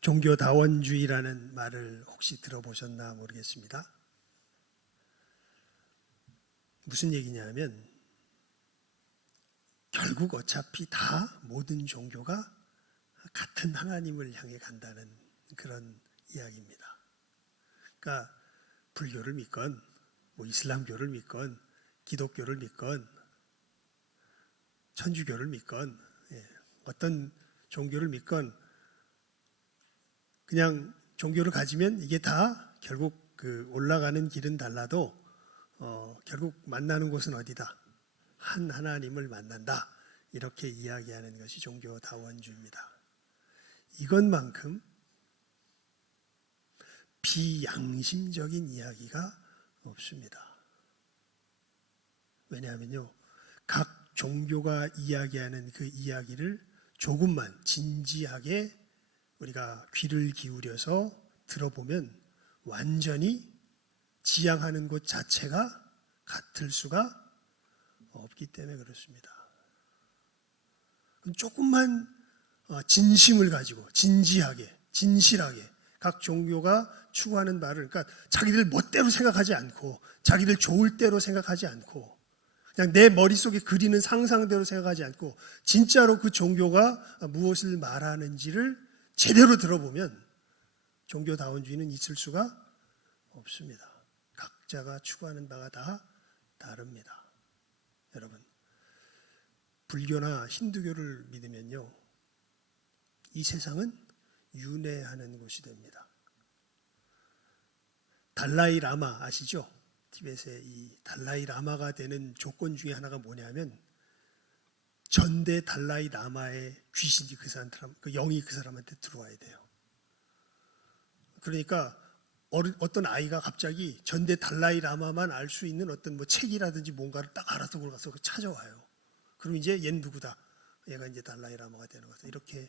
종교다원주의라는 말을 혹시 들어보셨나 모르겠습니다. 무슨 얘기냐면 결국 어차피 다 모든 종교가 같은 하나님을 향해 간다는 그런 이야기입니다. 그러니까 불교를 믿건 뭐 이슬람교를 믿건 기독교를 믿건 천주교를 믿건 어떤 종교를 믿건 그냥 종교를 가지면 이게 다 결국 그 올라가는 길은 달라도 결국 만나는 곳은 어디다? 한 하나님을 만난다. 이렇게 이야기하는 것이 종교다원주의입니다. 이것만큼 비양심적인 이야기가 없습니다. 왜냐하면요, 각 종교가 이야기하는 그 이야기를 조금만 진지하게 우리가 귀를 기울여서 들어보면 완전히 지향하는 곳 자체가 같을 수가 없기 때문에 그렇습니다. 조금만 진심을 가지고 진지하게, 진실하게 각 종교가 추구하는 바를, 그러니까 자기들 멋대로 생각하지 않고 자기들 좋을 대로 생각하지 않고 그냥 내 머릿속에 그리는 상상대로 생각하지 않고 진짜로 그 종교가 무엇을 말하는지를 제대로 들어보면 종교다원주의는 있을 수가 없습니다. 각자가 추구하는 바가 다 다릅니다. 여러분, 불교나 힌두교를 믿으면요, 이 세상은 윤회하는 곳이 됩니다. 달라이 라마 아시죠? 티벳의 이 달라이 라마가 되는 조건 중에 하나가 뭐냐면 전대 달라이 라마의 귀신이 그 사람, 그 영이 그 사람한테 들어와야 돼요. 그러니까 어떤 아이가 갑자기 전대 달라이 라마만 알 수 있는 어떤 뭐 책이라든지 뭔가를 딱 알아서 그걸 가서 찾아와요. 그럼 이제 얘는 누구다? 얘가 이제 달라이 라마가 되는 거죠. 이렇게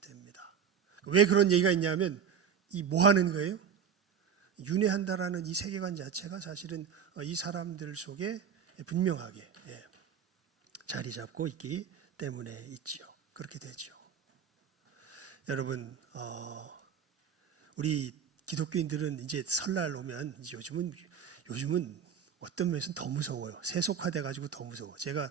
됩니다. 왜 그런 얘기가 있냐면 이 뭐 하는 거예요? 윤회한다라는 이 세계관 자체가 사실은 이 사람들 속에 분명하게 자리 잡고 있기 때문에 있지요. 그렇게 되죠. 여러분, 우리 기독교인들은 이제 설날 오면 이제 요즘은 어떤 면에서는 더 무서워요. 세속화돼 가지고 더 무서워. 제가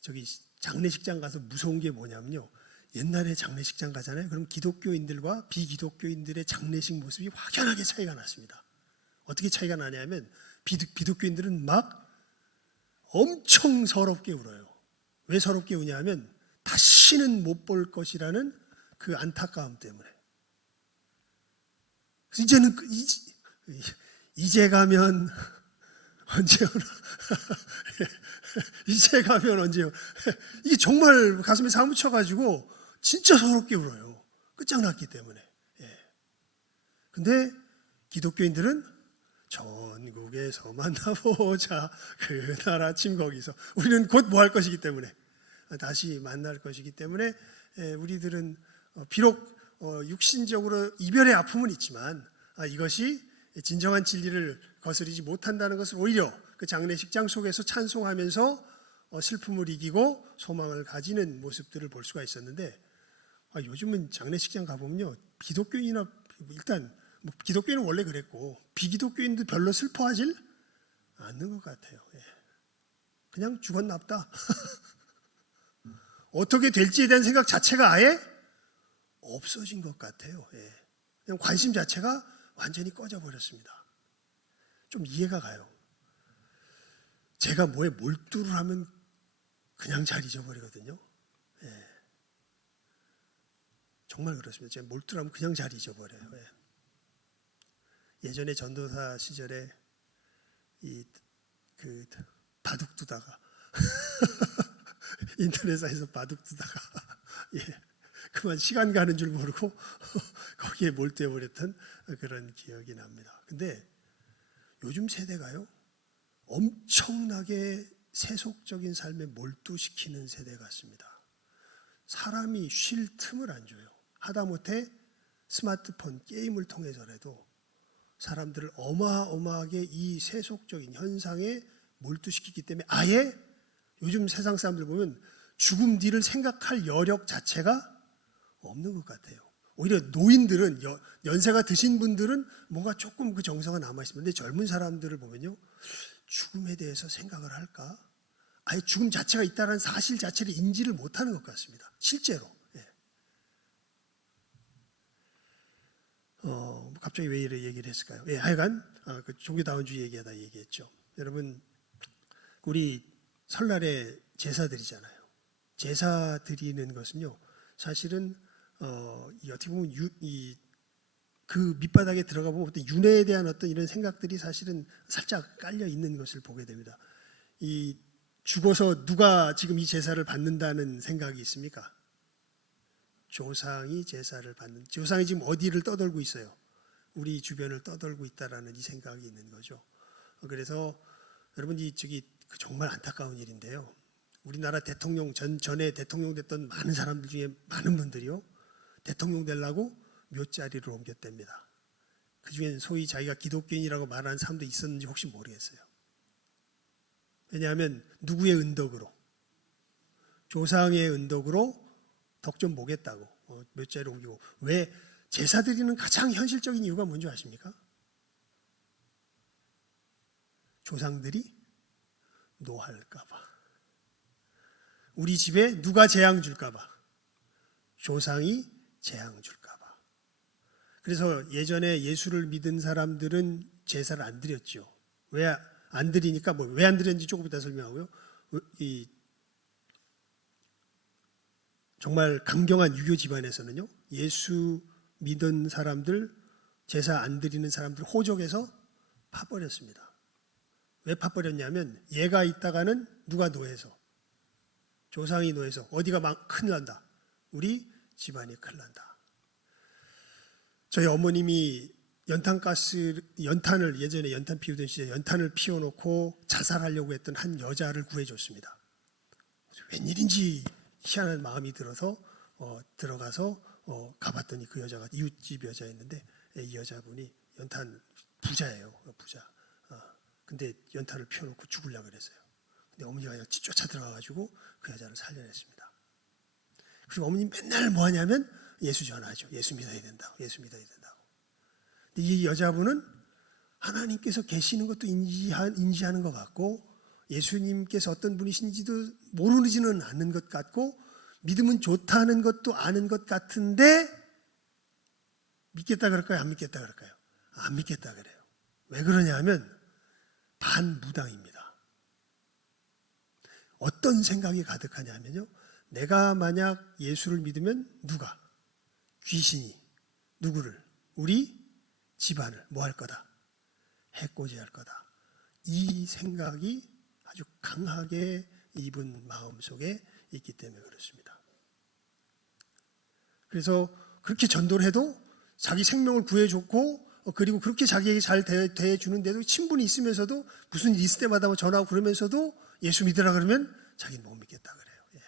저기 장례식장 가서 무서운 게 뭐냐면요, 옛날에 장례식장 가잖아요. 그럼 기독교인들과 비기독교인들의 장례식 모습이 확연하게 차이가 났습니다. 어떻게 차이가 나냐면 비기독교인들은 막 엄청 서럽게 울어요. 왜 서럽게 우냐면 다시는 못 볼 것이라는 그 안타까움 때문에. 이제는 이제 가면 언제 오나? 이제 가면 언제 오나? 이게 정말 가슴에 사무쳐가지고 진짜 서럽게 울어요. 끝장났기 때문에. 근데 기독교인들은 전국에서 만나보자 그날 아침 거기서 우리는 곧 뭐 할 것이기 때문에 다시 만날 것이기 때문에 우리들은 비록 육신적으로 이별의 아픔은 있지만 이것이 진정한 진리를 거스르지 못한다는 것을 오히려 그 장례식장 속에서 찬송하면서 슬픔을 이기고 소망을 가지는 모습들을 볼 수가 있었는데 요즘은 장례식장 가보면요, 기독교인이나 일단 뭐 기독교인은 원래 그랬고 비기독교인도 별로 슬퍼하질 않는 것 같아요. 그냥 죽었나 보다. 어떻게 될지에 대한 생각 자체가 아예 없어진 것 같아요. 그냥 관심 자체가 완전히 꺼져버렸습니다. 좀 이해가 가요. 제가 뭐에 몰두를 하면 그냥 잘 잊어버리거든요. 정말 그렇습니다. 제가 몰두를 하면 그냥 잘 잊어버려요. 예전에 전도사 시절에 그 바둑 두다가 인터넷에서 바둑 두다가 그만 시간 가는 줄 모르고 거기에 몰두해버렸던 그런 기억이 납니다. 근데 요즘 세대가요, 엄청나게 세속적인 삶에 몰두시키는 세대 같습니다. 사람이 쉴 틈을 안 줘요. 하다못해 스마트폰 게임을 통해서라도 사람들을 어마어마하게 이 세속적인 현상에 몰두시키기 때문에 아예 요즘 세상 사람들 보면 죽음 뒤를 생각할 여력 자체가 없는 것 같아요. 오히려 노인들은 연세가 드신 분들은 뭔가 조금 그 정서가 남아 있습니다. 근데 젊은 사람들을 보면요, 죽음에 대해서 생각을 할까? 아예 죽음 자체가 있다는 사실 자체를 인지를 못하는 것 같습니다. 실제로. 예. 갑자기 왜 이래 얘기를 했을까요? 예, 하여간 그 종교다원주의 얘기하다 얘기했죠. 여러분, 우리 설날에 제사 드리잖아요. 제사 드리는 것은요, 사실은 어떻게 보면 그 밑바닥에 들어가 보면 어떤 윤회에 대한 어떤 이런 생각들이 사실은 살짝 깔려 있는 것을 보게 됩니다. 이 죽어서 누가 지금 이 제사를 받는다는 생각이 있습니까? 조상이 제사를 받는, 조상이 지금 어디를 떠돌고 있어요? 우리 주변을 떠돌고 있다라는 이 생각이 있는 거죠. 그래서 여러분, 정말 안타까운 일인데요. 우리나라 대통령 전에 대통령 됐던 많은 사람들 중에 많은 분들이요, 대통령 되려고 묘자리를 옮겼답니다. 그 중엔 소위 자기가 기독교인이라고 말하는 사람도 있었는지 혹시 모르겠어요. 왜냐하면 누구의 은덕으로, 조상의 은덕으로 덕 좀 보겠다고 묘자리를 옮기고. 왜? 제사 드리는 가장 현실적인 이유가 뭔지 아십니까? 조상들이 노할까 봐. 우리 집에 누가 재앙 줄까 봐. 조상이 재앙 줄까 봐. 그래서 예전에 예수를 믿은 사람들은 제사를 안 드렸죠. 왜 안 드리니까, 왜 안 드렸는지 조금 이따 설명하고요. 정말 강경한 유교 집안에서는요, 예수 믿은 사람들, 제사 안 드리는 사람들 호적에서 파버렸습니다. 왜 파버렸냐면, 얘가 있다가는 누가 노해서, 조상이 노해서 어디가 큰일 난다. 우리 집안이 큰일 난다. 저희 어머님이 연탄을 예전에 연탄 피우던 시절에 연탄을 피워놓고 자살하려고 했던 한 여자를 구해줬습니다. 웬일인지 희한한 마음이 들어서 들어가서 가봤더니 그 여자가 이웃집 여자였는데, 이 여자분이 연탄 부자예요. 부자. 근데 연탄을 피워놓고 죽으려고 그랬어요. 근데 어머니가 그냥 쫓아 들어가가지고 그 여자를 살려냈습니다. 그리고 어머님 맨날 뭐 하냐면 예수 전하죠. 예수 믿어야 된다고. 예수 믿어야 된다고. 근데 이 여자분은 하나님께서 계시는 것도 인지하는 것 같고, 예수님께서 어떤 분이신지도 모르지는 않는 것 같고, 믿으면 좋다는 것도 아는 것 같은데, 믿겠다 그럴까요? 안 믿겠다 그럴까요? 안 믿겠다 그래요. 왜 그러냐 하면 반무당입니다. 어떤 생각이 가득하냐면요, 내가 만약 예수를 믿으면 누가? 귀신이 누구를? 우리 집안을 뭐 할 거다? 해코지할 거다. 이 생각이 아주 강하게 이분 마음속에 있기 때문에 그렇습니다. 그래서 그렇게 전도를 해도 자기 생명을 구해줬고, 그리고 그렇게 자기에게 잘 대해주는데도 친분이 있으면서도 무슨 일 있을 때마다 전화하고 그러면서도 예수 믿으라 그러면 자기는 못 믿겠다 그래요. 예.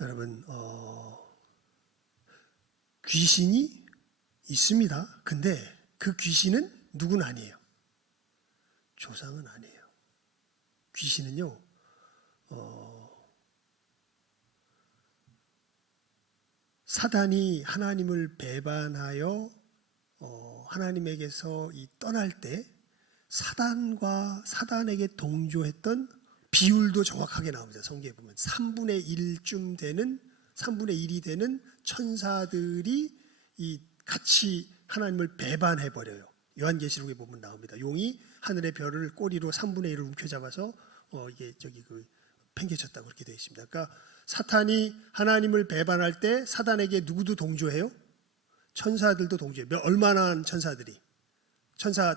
여러분, 귀신이 있습니다. 근데 그 귀신은 누구는 아니에요. 조상은 아니에요. 귀신은요, 사단이 하나님을 배반하여 하나님에게서 떠날 때 사단에게 동조했던 비율도 정확하게 나옵니다. 성경에 보면 3분의 1쯤 되는, 3분의 1이 되는 천사들이 같이 하나님을 배반해 버려요. 요한계시록에 보면 나옵니다. 용이 하늘의 별을 꼬리로 3분의 1을 움켜잡아서 이게 팽개쳤다고 그렇게 되어 있습니다. 그러니까 사탄이 하나님을 배반할 때 사단에게 누구도 동조해요? 천사들도 동조해요. 얼마나 천사들이? 천사를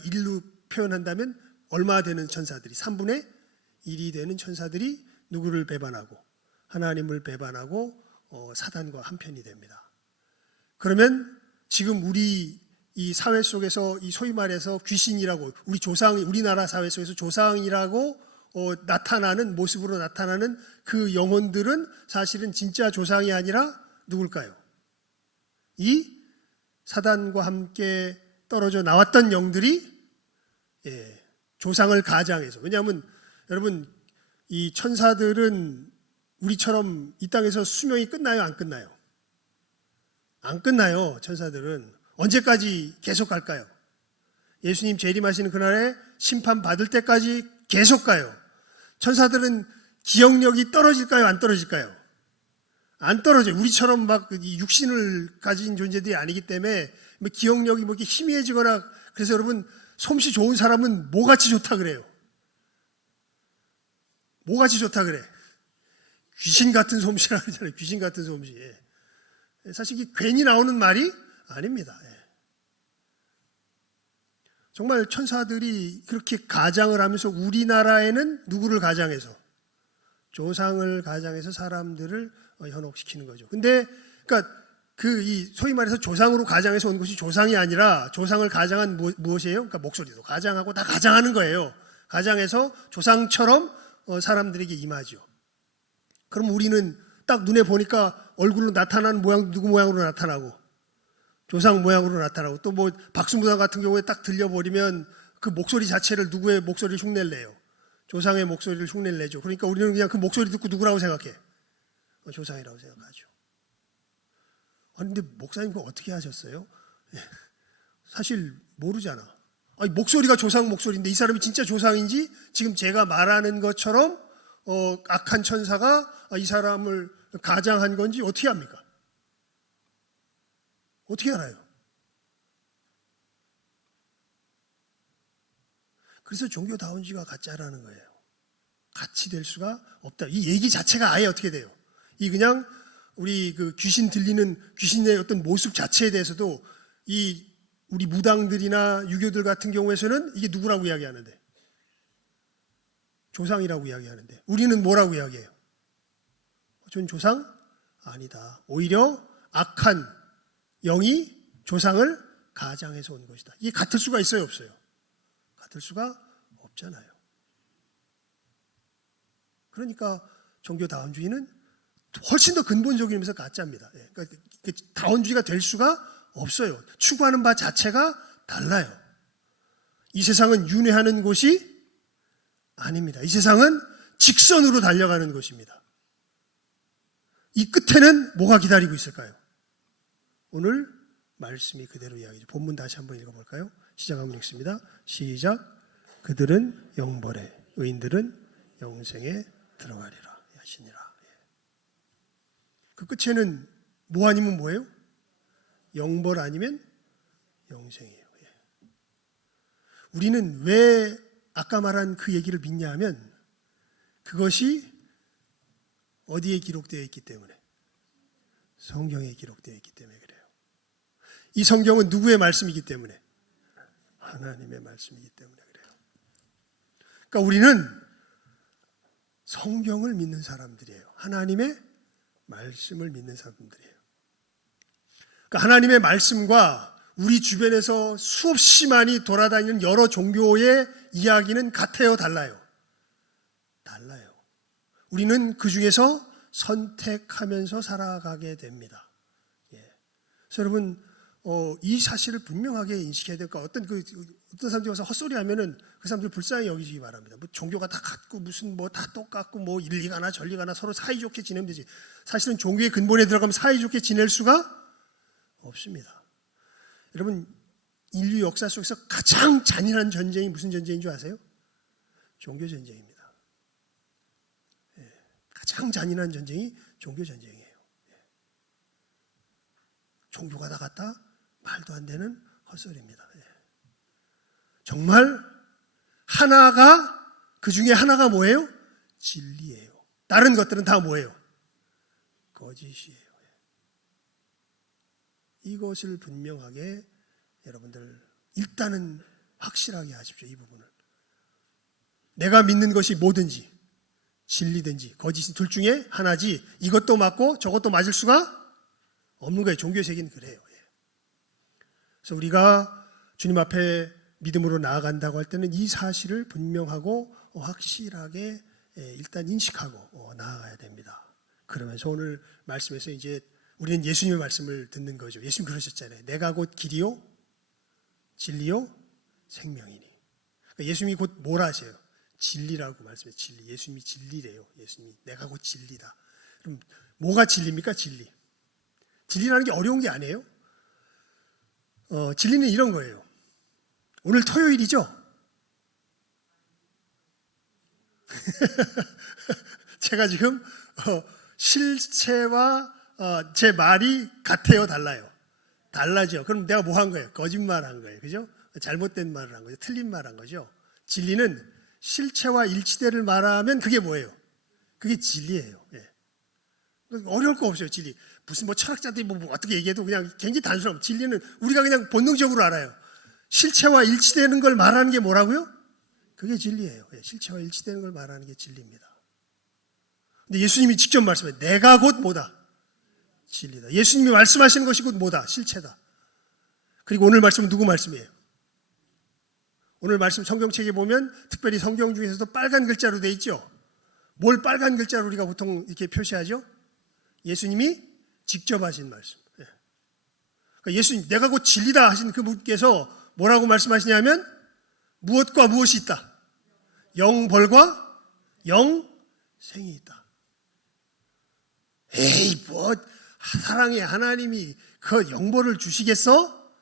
1로 표현한다면 얼마 되는 천사들이? 3분의 1이 되는 천사들이 누구를 배반하고? 하나님을 배반하고 사단과 한편이 됩니다. 그러면 지금 우리 이 사회 속에서 이 소위 말해서 귀신이라고, 우리나라 사회 속에서 조상이라고 나타나는 모습으로 나타나는 그 영혼들은 사실은 진짜 조상이 아니라 누굴까요? 이 사단과 함께 떨어져 나왔던 영들이 조상을 가장해서, 왜냐하면 여러분 이 천사들은 우리처럼 이 땅에서 수명이 끝나요? 안 끝나요? 안 끝나요. 천사들은 언제까지 계속 갈까요? 예수님 재림하시는 그날에 심판받을 때까지 계속 가요. 천사들은 기억력이 떨어질까요? 안 떨어질까요? 안 떨어져요. 우리처럼 막 육신을 가진 존재들이 아니기 때문에 기억력이 뭐 이렇게 희미해지거나. 그래서 여러분, 솜씨 좋은 사람은 뭐같이 좋다 그래요? 뭐같이 좋다 그래? 귀신 같은 솜씨라 그러잖아요. 귀신 같은 솜씨. 사실 이게 괜히 나오는 말이 아닙니다. 정말 천사들이 그렇게 가장을 하면서 우리나라에는 누구를 가장해서? 조상을 가장해서 사람들을 현혹시키는 거죠. 근데 그러니까 소위 말해서 조상으로 가장해서 온 것이 조상이 아니라 조상을 가장한 무엇이에요? 그러니까 목소리도 가장하고 다 가장하는 거예요. 가장해서 조상처럼 사람들에게 임하죠. 그럼 우리는 딱 눈에 보니까 얼굴로 나타나는 모양, 누구 모양으로 나타나고 조상 모양으로 나타나고, 또 뭐 박수무당 같은 경우에 딱 들려버리면 그 목소리 자체를 누구의 목소리를 흉내를 내요? 조상의 목소리를 흉내를 내죠. 그러니까 우리는 그냥 그 목소리 듣고 누구라고 생각해? 조상이라고 생각하죠. 아니, 근데 목사님 그거 어떻게 하셨어요? 사실 모르잖아. 아니, 목소리가 조상 목소리인데 이 사람이 진짜 조상인지 지금 제가 말하는 것처럼 악한 천사가 이 사람을 가장한 건지 어떻게 합니까? 어떻게 알아요? 그래서 종교다운지가 가짜라는 거예요. 같이 될 수가 없다. 이 얘기 자체가 아예 어떻게 돼요? 이 그냥 우리 그 귀신 들리는 귀신의 어떤 모습 자체에 대해서도 우리 무당들이나 유교들 같은 경우에서는 이게 누구라고 이야기하는데? 조상이라고 이야기하는데 우리는 뭐라고 이야기해요? 전 조상? 아니다. 오히려 악한 영이 조상을 가장해서 온 것이다. 이게 같을 수가 있어요? 없어요? 같을 수가 없잖아요. 그러니까 종교다원주의는 훨씬 더 근본적인 의미에서 가짜입니다. 그러니까 다원주의가 될 수가 없어요. 추구하는 바 자체가 달라요. 이 세상은 윤회하는 곳이 아닙니다. 이 세상은 직선으로 달려가는 것입니다. 이 끝에는 뭐가 기다리고 있을까요? 오늘 말씀이 그대로 이야기죠. 본문 다시 한번 읽어볼까요? 시작 한번 읽습니다. 시작. 그들은 영벌에, 의인들은 영생에 들어가리라 하시니라. 그 끝에는 뭐 아니면 뭐예요? 영벌 아니면 영생이에요. 우리는 왜 아까 말한 그 얘기를 믿냐 하면 그것이 어디에 기록되어 있기 때문에, 성경에 기록되어 있기 때문에 그래요. 이 성경은 누구의 말씀이기 때문에? 하나님의 말씀이기 때문에 그래요. 그러니까 우리는 성경을 믿는 사람들이에요. 하나님의 말씀을 믿는 사람들이에요. 그러니까 하나님의 말씀과 우리 주변에서 수없이 많이 돌아다니는 여러 종교의 이야기는 같아요? 달라요? 달라요. 우리는 그 중에서 선택하면서 살아가게 됩니다. 그래서 여러분, 이 사실을 분명하게 인식해야 될까? 어떤 사람들이 와서 헛소리 하면은 그 사람들 불쌍히 여기시기 바랍니다. 뭐 종교가 다 같고 무슨 뭐 다 똑같고 뭐 일리 가나 전리 가나 서로 사이좋게 지내면 되지. 사실은 종교의 근본에 들어가면 사이좋게 지낼 수가 없습니다. 여러분, 인류 역사 속에서 가장 잔인한 전쟁이 무슨 전쟁인 줄 아세요? 종교 전쟁입니다. 가장 잔인한 전쟁이 종교 전쟁이에요. 종교가 다 같다? 말도 안 되는 헛소리입니다. 정말 하나가, 그 중에 하나가 뭐예요? 진리예요. 다른 것들은 다 뭐예요? 거짓이에요. 이것을 분명하게 여러분들 일단은 확실하게 하십시오. 이 부분을. 내가 믿는 것이 뭐든지 진리든지 거짓이 둘 중에 하나지 이것도 맞고 저것도 맞을 수가 없는 거예요. 종교의 세계는 그래요. 그래서 우리가 주님 앞에 믿음으로 나아간다고 할 때는 이 사실을 분명하고 확실하게 일단 인식하고 나아가야 됩니다. 그러면서 오늘 말씀에서 이제 우리는 예수님의 말씀을 듣는 거죠. 예수님 그러셨잖아요. 내가 곧 길이요 진리요 생명이니. 그러니까 예수님이 곧 뭘 하세요? 진리라고 말씀해요. 진리. 예수님이 진리래요. 예수님이 내가 곧 진리다. 그럼 뭐가 진리입니까? 진리라는 게 어려운 게 아니에요. 진리는 이런 거예요. 오늘 토요일이죠? 제가 지금 실체와 제 말이 같아요, 달라요? 달라져. 그럼 내가 뭐 한 거예요? 거짓말 한 거예요. 그죠? 잘못된 말을 한 거죠. 틀린 말 한 거죠. 진리는 실체와 일치대를 말하면 그게 뭐예요? 그게 진리예요. 예. 어려울 거 없어요, 진리. 무슨 뭐 철학자들이 뭐 어떻게 얘기해도 그냥 굉장히 단순하고, 진리는 우리가 그냥 본능적으로 알아요. 실체와 일치되는 걸 말하는 게 뭐라고요? 그게 진리예요. 예. 실체와 일치되는 걸 말하는 게 진리입니다. 근데 예수님이 직접 말씀해요. 내가 곧 뭐다? 진리다. 예수님이 말씀하시는 것이 곧 뭐다? 실체다. 그리고 오늘 말씀은 누구 말씀이에요? 오늘 말씀 성경책에 보면 특별히 성경 중에서도 빨간 글자로 돼 있죠. 뭘 빨간 글자로 우리가 보통 이렇게 표시하죠? 예수님이 직접 하신 말씀. 그러니까 예수님, 내가 곧 진리다 하신 그 분께서 뭐라고 말씀하시냐면 무엇과 무엇이 있다? 영벌과 영생이 있다. 에이, 뭐 사랑의 하나님이 그 영벌을 주시겠어?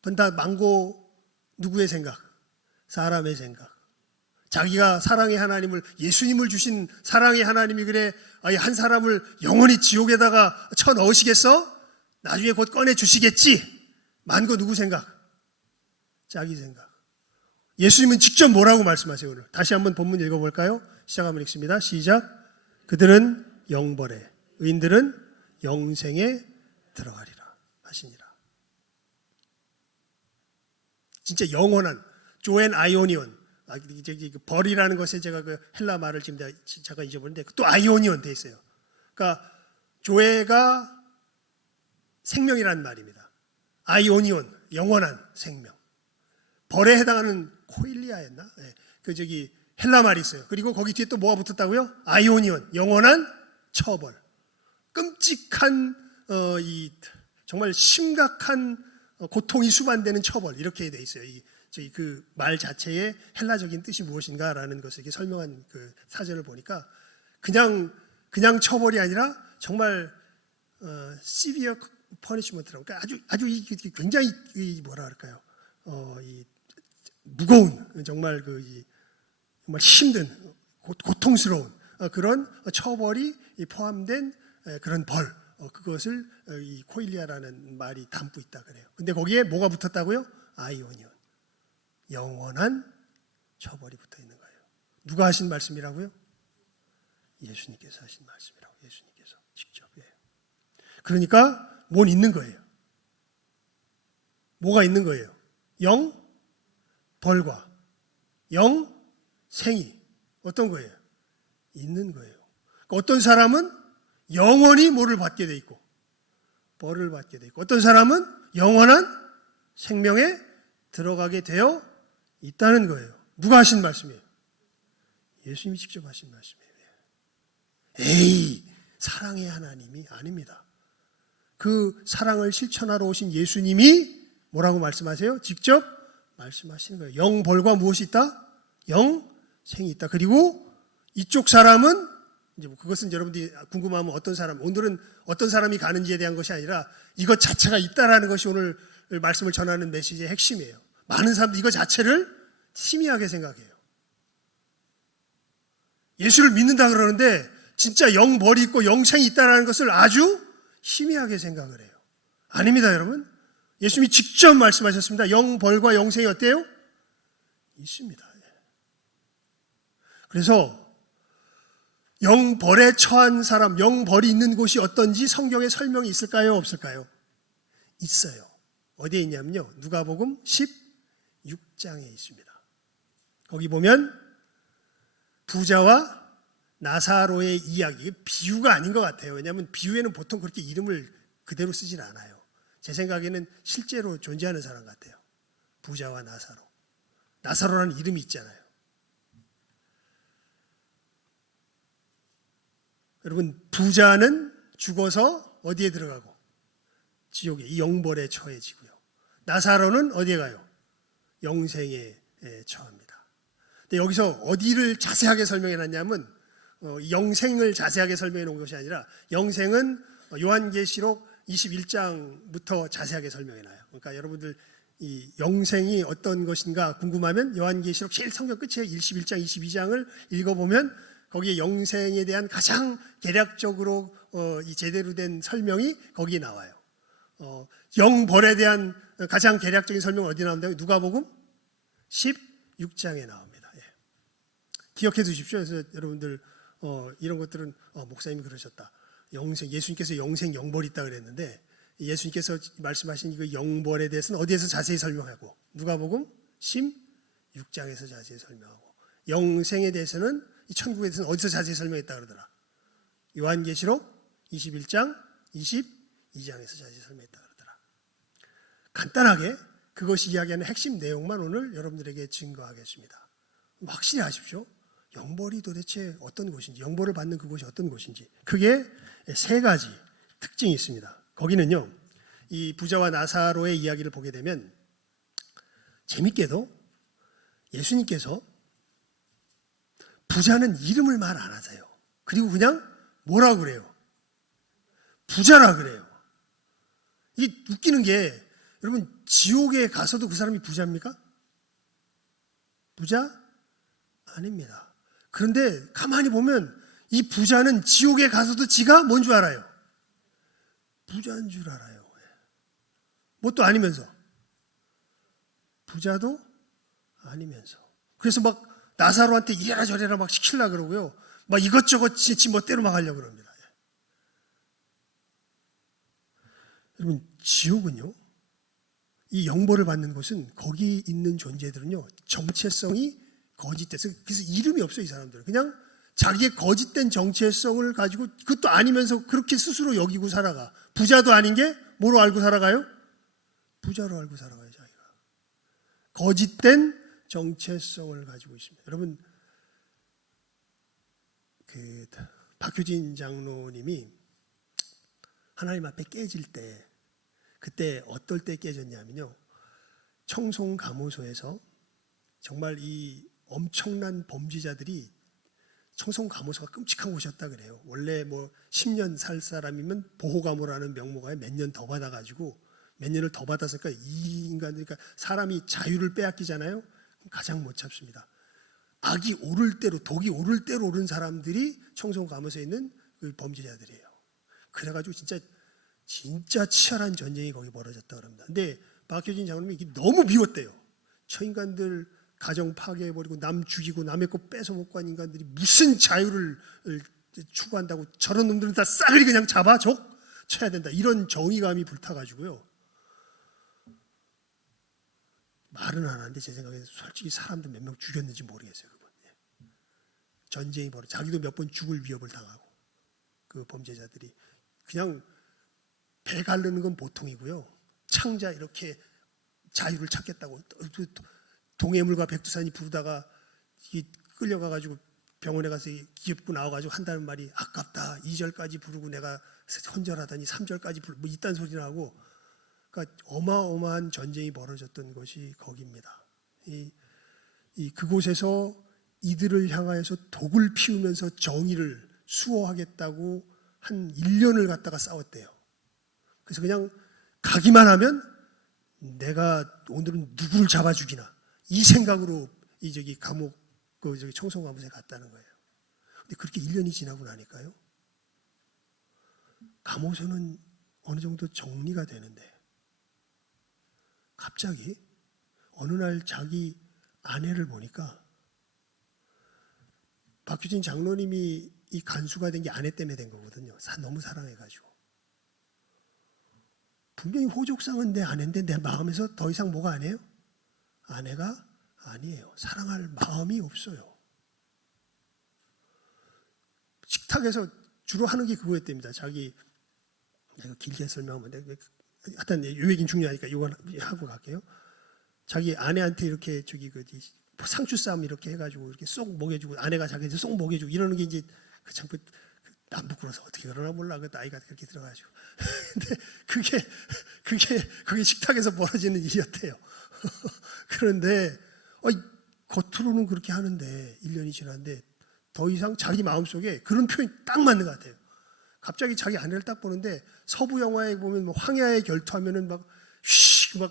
그건 다 망고 누구의 생각? 사람의 생각. 자기가 사랑의 하나님을, 예수님을 주신 사랑의 하나님이 그래 한 사람을 영원히 지옥에다가 쳐넣으시겠어? 나중에 곧 꺼내 주시겠지? 만고 누구 생각? 자기 생각. 예수님은 직접 뭐라고 말씀하세요? 오늘 다시 한번 본문 읽어볼까요? 시작하면 읽습니다. 시작. 그들은 영벌에, 의인들은 영생에 들어가리라 하시니라. 진짜 영원한, 조엔 아이오니온, 벌이라는 것에 제가 그 헬라 말을 지금 잠깐 잊어버렸는데 또 아이오니온 돼 있어요. 그러니까 조에가 생명이라는 말입니다. 아이오니온, 영원한 생명. 벌에 해당하는 코일리아였나? 네. 헬라 말이 있어요. 그리고 거기 뒤에 또 뭐가 붙었다고요? 아이오니온, 영원한 처벌. 끔찍한 정말 심각한 고통이 수반되는 처벌, 이렇게 돼 있어요. 그 말 자체의 헬라적인 뜻이 무엇인가라는 것을 이렇게 설명한 그 사전을 보니까 그냥 처벌이 아니라 정말 severe punishment라고, 그러니까 아주 굉장히 뭐라 할까요? 무거운, 정말 정말 힘든, 고통스러운 그런 처벌이 포함된 그런 벌, 그것을 이 코일리아라는 말이 담고 있다 그래요. 근데 거기에 뭐가 붙었다고요? 아이오니온, 영원한 처벌이 붙어 있는 거예요. 누가 하신 말씀이라고요? 예수님께서 하신 말씀이라고. 예수님께서 직접. 그러니까 뭔 있는 거예요. 뭐가 있는 거예요? 영벌과 영생이 어떤 거예요? 있는 거예요. 그러니까 어떤 사람은 영원히 뭐를 받게 돼 있고 벌을 받게 돼 있고, 어떤 사람은 영원한 생명에 들어가게 되어 있다는 거예요. 누가 하신 말씀이에요? 예수님이 직접 하신 말씀이에요. 에이, 사랑의 하나님이 아닙니다. 그 사랑을 실천하러 오신 예수님이 뭐라고 말씀하세요? 직접 말씀하시는 거예요. 영벌과 무엇이 있다? 영생이 있다. 그리고 이쪽 사람은 이제 그것은 여러분들이 궁금하면 오늘은 어떤 사람이 가는지에 대한 것이 아니라 이것 자체가 있다라는 것이 오늘 말씀을 전하는 메시지의 핵심이에요. 많은 사람들이 이것 자체를 희미하게 생각해요. 예수를 믿는다 그러는데 진짜 영벌이 있고 영생이 있다는 것을 아주 희미하게 생각을 해요. 아닙니다, 여러분. 예수님이 직접 말씀하셨습니다. 영벌과 영생이 어때요? 있습니다. 그래서 영벌에 처한 사람, 영벌이 있는 곳이 어떤지 성경에 설명이 있을까요? 없을까요? 있어요. 어디에 있냐면요, 누가복음 16장에 있습니다. 거기 보면 부자와 나사로의 이야기, 비유가 아닌 것 같아요. 왜냐하면 비유에는 보통 그렇게 이름을 그대로 쓰진 않아요. 제 생각에는 실제로 존재하는 사람 같아요. 부자와 나사로. 나사로라는 이름이 있잖아요. 여러분, 부자는 죽어서 어디에 들어가고? 지옥에, 이 영벌에 처해지고요. 나사로는 어디에 가요? 영생에 처합니다. 근데 여기서 어디를 자세하게 설명해 놨냐면 영생을 자세하게 설명해 놓은 것이 아니라 영생은 요한계시록 21장부터 자세하게 설명해 놔요. 그러니까 여러분들 이 영생이 어떤 것인가 궁금하면 요한계시록 제일 성경 끝에 21장, 22장을 읽어보면 거기에 영생에 대한 가장 개략적으로 이 제대로 된 설명이 거기에 나와요. 영벌에 대한 가장 개략적인 설명은 어디 나온다고요? 누가복음 16장에 나옵니다. 예. 기억해 두십시오. 그래서 여러분들 이런 것들은 목사님이 그러셨다. 영생, 예수님께서 영생 영벌이 있다 그랬는데 예수님께서 말씀하신 그 영벌에 대해서는 어디에서 자세히 설명하고 누가복음 16장에서 자세히 설명하고 영생에 대해서는 이 천국에 대해서는 어디서 자세히 설명했다 그러더라. 요한계시록 21장, 22장에서 자세히 설명했다 그러더라. 간단하게 그것이 이야기하는 핵심 내용만 오늘 여러분들에게 증거하겠습니다. 확실히 아십시오. 영벌이 도대체 어떤 곳인지, 영벌을 받는 그곳이 어떤 곳인지. 그게 세 가지 특징이 있습니다. 거기는요, 이 부자와 나사로의 이야기를 보게 되면 재밌게도 예수님께서 부자는 이름을 말 안 하세요. 그리고 그냥 뭐라 그래요? 부자라 그래요. 이게 웃기는 게 여러분 지옥에 가서도 그 사람이 부자입니까? 부자? 아닙니다. 그런데 가만히 보면 이 부자는 지옥에 가서도 지가 뭔 줄 알아요? 부자인 줄 알아요. 뭣도 아니면서. 부자도 아니면서. 그래서 막 나사로한테 이래라 저래라 막 시키려고 그러고요. 막 이것저것 지 멋대로 막 하려고 그럽니다. 여러분 지옥은요, 이 영벌을 받는 곳은 거기 있는 존재들은요 정체성이 거짓돼서 그래서 이름이 없어요. 이 사람들은 그냥 자기의 거짓된 정체성을 가지고 그것도 아니면서 그렇게 스스로 여기고 살아가. 부자도 아닌 게 뭐로 알고 살아가요? 부자로 알고 살아가요. 자기가 거짓된 정체성을 가지고 있습니다. 여러분 그 박효진 장로님이 하나님 앞에 깨질 때 그때 어떨 때 깨졌냐면요, 청송감호소에서 정말 이 엄청난 범죄자들이 청송감호소가 끔찍한 곳이었다 그래요. 원래 뭐 10년 살 사람이면 보호감호라는 명목하에 몇 년 더 받아가지고 몇 년을 더 받았으니까 이 인간들, 그러니까 사람이 자유를 빼앗기잖아요. 가장 못 참습니다. 악이 오를 대로, 독이 오를 대로 오른 사람들이 청송감호소에 있는 그 범죄자들이에요. 그래가지고 진짜 치열한 전쟁이 거기 벌어졌다 그럽니다. 근데 박효진 장로님이 이게 너무 미웠대요. 저 인간들 가정 파괴해버리고 남 죽이고 남의 거 뺏어먹고 한 인간들이 무슨 자유를 추구한다고 저런 놈들은 다 싸그리 그냥 잡아 쳐야 된다. 이런 정의감이 불타가지고요. 말은 안 하는데 제 생각에 솔직히 사람들 몇 명 죽였는지 모르겠어요. 그분. 전쟁이 벌어 자기도 몇 번 죽을 위협을 당하고 그 범죄자들이 그냥 배 가르는 건 보통이고요. 창자 이렇게 자유를 찾겠다고 동해물과 백두산이 부르다가 끌려가가지고 병원에 가서 기업고 나와가지고 한다는 말이 아깝다. 2절까지 부르고 내가 헌절하다니 3절까지 부르고 뭐 이딴 소리를 하고, 그러니까 어마어마한 전쟁이 벌어졌던 것이 거기입니다. 그곳에서 이들을 향하여서 독을 피우면서 정의를 수호하겠다고 한 1년을 갖다가 싸웠대요. 그래서 그냥 가기만 하면 내가 오늘은 누구를 잡아 죽이나 이 생각으로 감옥 청송감호소에 갔다는 거예요. 근데 그렇게 1년이 지나고 나니까요, 감호소는 어느 정도 정리가 되는데 갑자기 어느 날 자기 아내를 보니까, 박효진 장로님이 이 간수가 된 게 아내 때문에 된 거거든요. 너무 사랑해가지고. 분명히 호족상은 내 아내인데 내 마음에서 더 이상 뭐가 아니에요? 아내가 아니에요. 사랑할 마음이 없어요. 식탁에서 주로 하는 게 그거였답니다. 내가 길게 설명하면 하여튼 요 얘기는 중요하니까 이건 하고 갈게요. 자기 아내한테 이렇게 상추 싸움 이렇게 해가지고 이렇게 쏙 먹여주고, 아내가 자기한테 쏙 먹여주고 이러는 게 이제 참 남 부끄러워서 어떻게 그러나 몰라. 그 나이가 그렇게 들어가지고. 근데 그게 식탁에서 벌어지는 일이었대요. 그런데 겉으로는 그렇게 하는데 1년이 지났는데 더 이상 자기 마음속에 그런 표현이 딱 맞는 것 같아요. 갑자기 자기 아내를 딱 보는데 서부 영화에 보면 뭐 황야의 결투하면은 막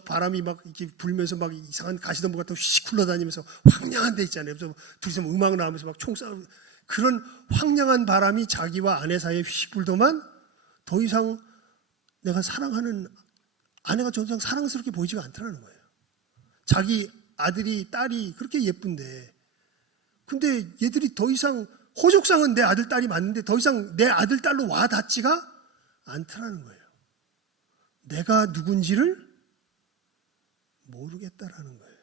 바람이 막 이렇게 불면서 막 이상한 가시덤불 같은 휙 굴러다니면서 황량한 데 있잖아요. 그래서 둘이서 음악 나오면서 막 총 싸우고 그런 황량한 바람이 자기와 아내 사이에 휙 불더만 더 이상 내가 사랑하는 아내가 더 이상 사랑스럽게 보이지가 않더라는 거예요. 자기 아들이 딸이 그렇게 예쁜데 근데 얘들이 더 이상 호족상은 내 아들 딸이 맞는데 더 이상 내 아들 딸로 와 닿지가 않더라는 거예요. 내가 누군지를 모르겠다라는 거예요.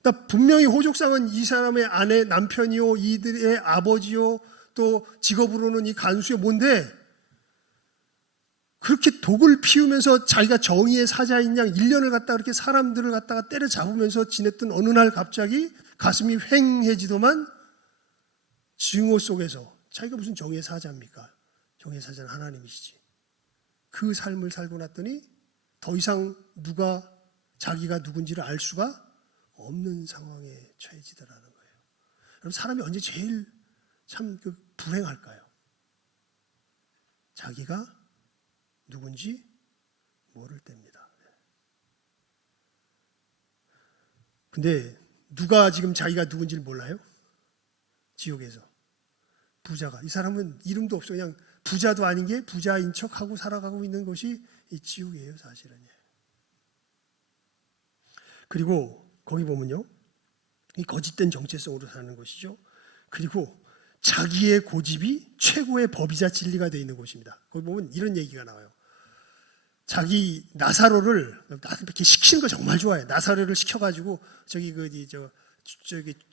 그러니까 분명히 호족상은 이 사람의 아내, 남편이요, 이들의 아버지요, 또 직업으로는 이 간수요, 뭔데 그렇게 독을 피우면서 자기가 정의의 사자인 양 1년을 갖다가 그렇게 사람들을 갖다가 때려잡으면서 지냈던 어느 날 갑자기 가슴이 휑해지더만 증오 속에서 자기가 무슨 정의의 사자입니까? 정의의 사자는 하나님이시지. 그 삶을 살고 났더니 더 이상 자기가 누군지를 알 수가 없는 상황에 처해지더라는 거예요. 여러분 사람이 언제 제일 참 불행할까요? 자기가 누군지 모를 때입니다. 근데 누가 지금 자기가 누군지를 몰라요? 지옥에서. 부자가. 이 사람은 이름도 없어. 그냥 부자도 아닌 게 부자인 척하고 살아가고 있는 것이 이 지옥이에요, 사실은. 그리고 거기 보면요. 이 거짓된 정체성으로 사는 것이죠. 그리고 자기의 고집이 최고의 법이자 진리가 되어 있는 것입니다. 거기 보면 이런 얘기가 나와요. 자기 나사로를 이렇게 시키는 거 정말 좋아해. 나사로를 시켜가지고 저기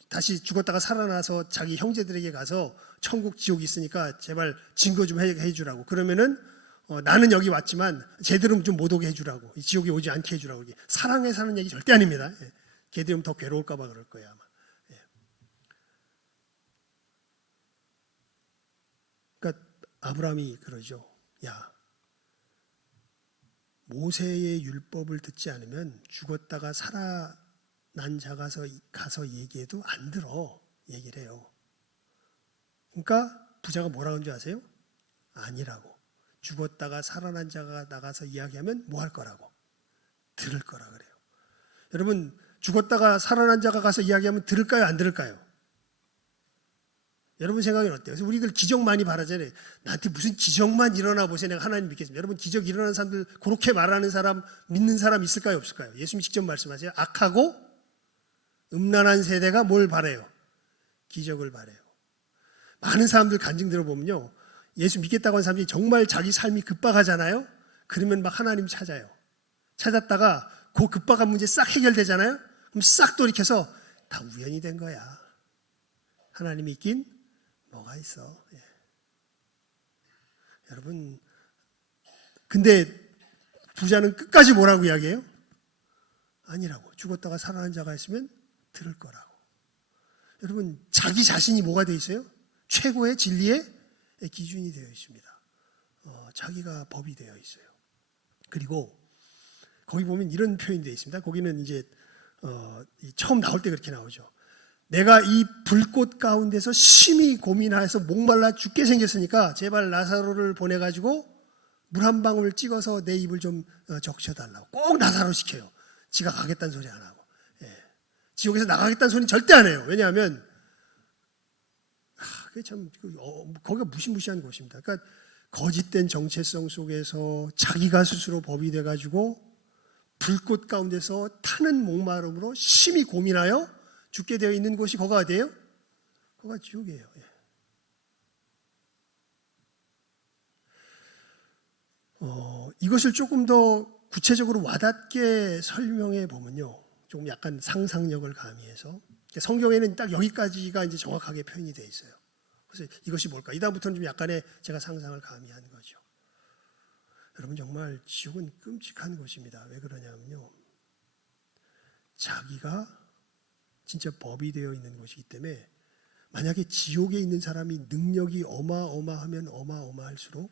다시 죽었다가 살아나서 자기 형제들에게 가서 천국 지옥이 있으니까 제발 증거 좀 해주라고. 그러면은 나는 여기 왔지만 쟤들은 좀 못 오게 해주라고. 지옥에 오지 않게 해주라고. 사랑해서 하는 얘기 절대 아닙니다. 걔들은 더 괴로울까봐 그럴 거예요 아마. 그러니까 아브라함이 그러죠. 야, 모세의 율법을 듣지 않으면 죽었다가 살아난 자가 가서 얘기해도 안 들어. 얘기를 해요. 그러니까 부자가 뭐라고 하는 줄 아세요? 아니라고. 죽었다가 살아난 자가 나가서 이야기하면 뭐 할 거라고? 들을 거라 그래요. 여러분 죽었다가 살아난 자가 가서 이야기하면 들을까요? 안 들을까요? 여러분 생각은 어때요? 그래서 우리들 기적 많이 바라잖아요. 나한테 무슨 기적만 일어나 보세요. 내가 하나님 믿겠습니다. 여러분 기적 일어나는 사람들 그렇게 말하는 사람 믿는 사람 있을까요? 없을까요? 예수님 직접 말씀하세요. 악하고 음란한 세대가 뭘 바래요? 기적을 바래요. 많은 사람들 간증 들어보면요. 예수 믿겠다고 하는 사람들이 정말 자기 삶이 급박하잖아요. 그러면 막 하나님 찾아요. 찾았다가 그 급박한 문제 싹 해결되잖아요. 그럼 싹 돌이켜서 다 우연이 된 거야. 하나님이 있긴 뭐가 있어. 여러분 근데 부자는 끝까지 뭐라고 이야기해요? 아니라고. 죽었다가 살아난 자가 있으면 들을 거라고. 여러분 자기 자신이 뭐가 되어 있어요? 최고의 진리의 기준이 되어 있습니다. 자기가 법이 되어 있어요. 그리고 거기 보면 이런 표현이 되어 있습니다. 거기는 이제 처음 나올 때 그렇게 나오죠. 내가 이 불꽃 가운데서 심히 고민하여서 목말라 죽게 생겼으니까 제발 나사로를 보내가지고 물 한 방울 찍어서 내 입을 좀 적셔달라고. 꼭 나사로 시켜요. 지가 가겠다는 소리 안 하고. 지옥에서 나가겠다는 소리는 절대 안 해요. 왜냐하면 그게 참 거기가 무시무시한 곳입니다. 그러니까 거짓된 정체성 속에서 자기가 스스로 법이 돼가지고 불꽃 가운데서 타는 목마름으로 심히 고민하여 죽게 되어 있는 곳이 거기가 어디예요? 거기가 지옥이에요. 이것을 조금 더 구체적으로 와닿게 설명해 보면요, 조금 약간 상상력을 가미해서 성경에는 딱 여기까지가 이제 정확하게 표현이 되어 있어요. 그래서 이것이 뭘까? 이 다음부터는 좀 약간의 제가 상상을 가미한 거죠. 여러분 정말 지옥은 끔찍한 곳입니다. 왜 그러냐면요, 자기가 진짜 법이 되어 있는 곳이기 때문에 만약에 지옥에 있는 사람이 능력이 어마어마하면 어마어마할수록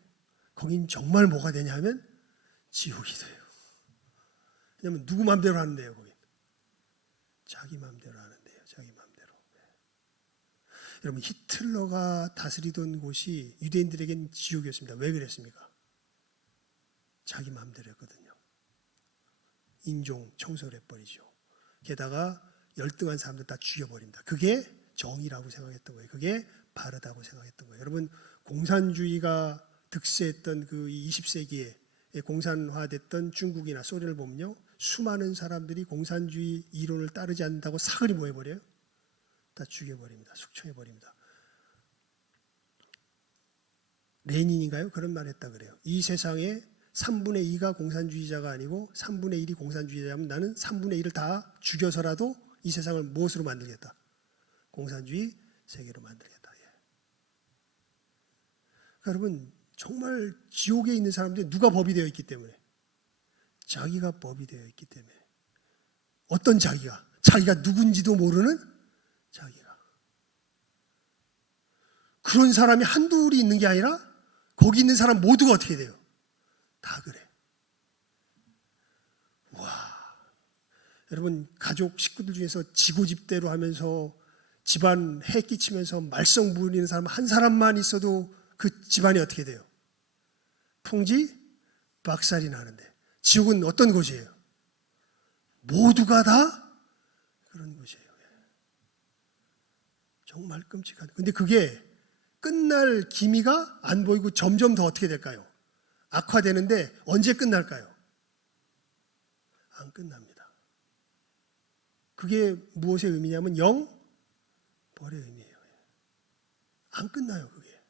거긴 정말 뭐가 되냐 하면 지옥이 돼요. 왜냐하면 누구 마음대로 하는데요. 거긴 자기 마음대로 하는데요. 자기 마음대로. 여러분, 히틀러가 다스리던 곳이 유대인들에겐 지옥이었습니다. 왜 그랬습니까? 자기 마음대로 했거든요. 인종 청소를 해버리죠. 게다가 열등한 사람들 다 죽여버립니다. 그게 정의라고 생각했던 거예요. 그게 바르다고 생각했던 거예요. 여러분, 공산주의가 득세했던 그 20세기에 공산화됐던 중국이나 소련을 보면요, 수많은 사람들이 공산주의 이론을 따르지 않는다고 사흘이 뭐 해버려요? 다 죽여버립니다. 숙청해버립니다. 레닌인가요? 그런 말 했다 그래요. 이 세상에 3분의 2가 공산주의자가 아니고 3분의 1이 공산주의자면 나는 3분의 1을 다 죽여서라도 이 세상을 무엇으로 만들겠다? 공산주의 세계로 만들겠다. 예. 그러니까 여러분, 정말 지옥에 있는 사람들이 누가 법이 되어 있기 때문에? 자기가 법이 되어 있기 때문에. 어떤 자기가? 자기가 누군지도 모르는 자기가. 그런 사람이 한둘이 있는 게 아니라 거기 있는 사람 모두가 어떻게 돼요? 다 그래. 와, 여러분, 가족 식구들 중에서 지고집대로 하면서 집안 해 끼치면서 말썽 부리는 사람 한 사람만 있어도 그 집안이 어떻게 돼요? 풍지 박살이 나는데, 지옥은 어떤 곳이에요? 모두가 다 그런 곳이에요. 정말 끔찍한. 근데 그게 끝날 기미가 안 보이고 점점 더 어떻게 될까요? 악화되는데 언제 끝날까요? 안 끝납니다. 그게 무엇의 의미냐면 영벌의 의미예요. 안 끝나요, 그게.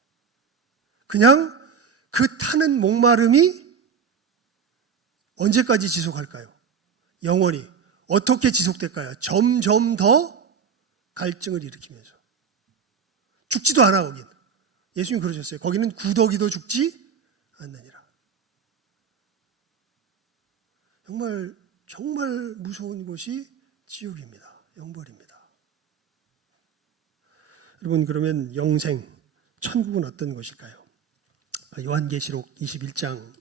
그냥 그 타는 목마름이 언제까지 지속할까요? 영원히. 어떻게 지속될까요? 점점 더 갈증을 일으키면서. 죽지도 않아, 거긴. 예수님 그러셨어요. 거기는 구더기도 죽지 않느니라. 정말 무서운 곳이 지옥입니다. 영벌입니다. 여러분, 그러면 영생, 천국은 어떤 곳일까요? 요한계시록 21장에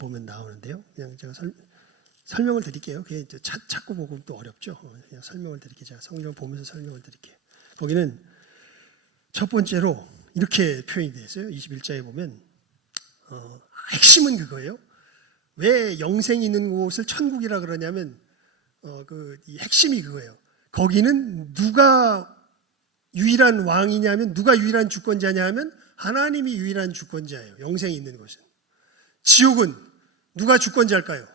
보면 나오는데요. 그냥 제가 설명을 드릴게요. 그게 찾고 보고 또 어렵죠. 그냥 설명을 드릴게요. 제가 성경을 보면서 설명을 드릴게요. 거기는 첫 번째로 이렇게 표현이 되어 있어요. 21장에 보면 핵심은 그거예요. 왜 영생이 있는 곳을 천국이라 그러냐면 이 핵심이 그거예요. 거기는 누가 유일한 왕이냐면, 누가 유일한 주권자냐 하면 하나님이 유일한 주권자예요. 영생이 있는 곳은. 지옥은 누가 주권자일까요?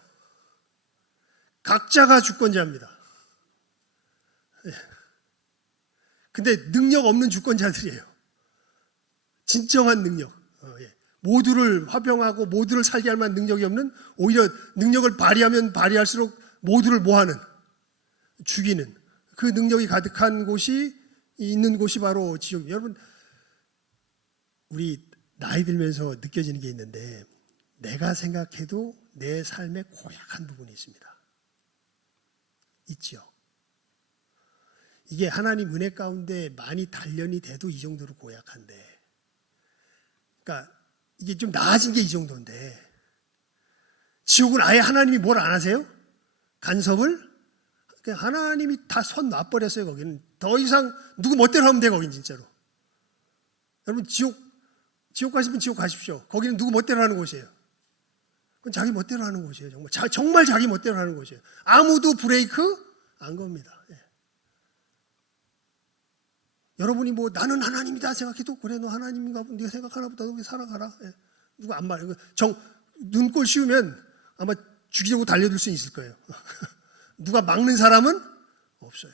각자가 주권자입니다. 근데 능력 없는 주권자들이에요. 진정한 능력. 모두를 화병하고 모두를 살게 할 만한 능력이 없는, 오히려 능력을 발휘하면 발휘할수록 모두를 뭐하는? 죽이는. 그 능력이 가득한 곳이 있는 곳이 바로 지옥. 여러분, 우리 나이 들면서 느껴지는 게 있는데, 내가 생각해도 내 삶에 고약한 부분이 있습니다. 있지요. 이게 하나님 은혜 가운데 많이 단련이 돼도 이 정도로 고약한데, 그러니까 이게 좀 나아진 게 이 정도인데, 지옥은 아예 하나님이 뭘 안 하세요? 간섭을? 그냥 하나님이 다 손 놔버렸어요. 거기는 더 이상 누구 멋대로 하면 돼. 거긴 진짜로. 여러분, 지옥 가시면 지옥 가십시오. 거기는 누구 멋대로 하는 곳이에요. 그건 자기 멋대로 하는 곳이에요. 정말 자기 멋대로 하는 곳이에요. 아무도 브레이크 안 겁니다. 예. 여러분이 뭐 나는 하나님이다 생각해도, 그래, 너 하나님인가 보다, 네가 생각하나 보다, 너 살아가라. 예. 누가 안 말해. 눈꼴 씌우면 아마 죽이려고 달려들 수 있을 거예요. 누가 막는 사람은 없어요.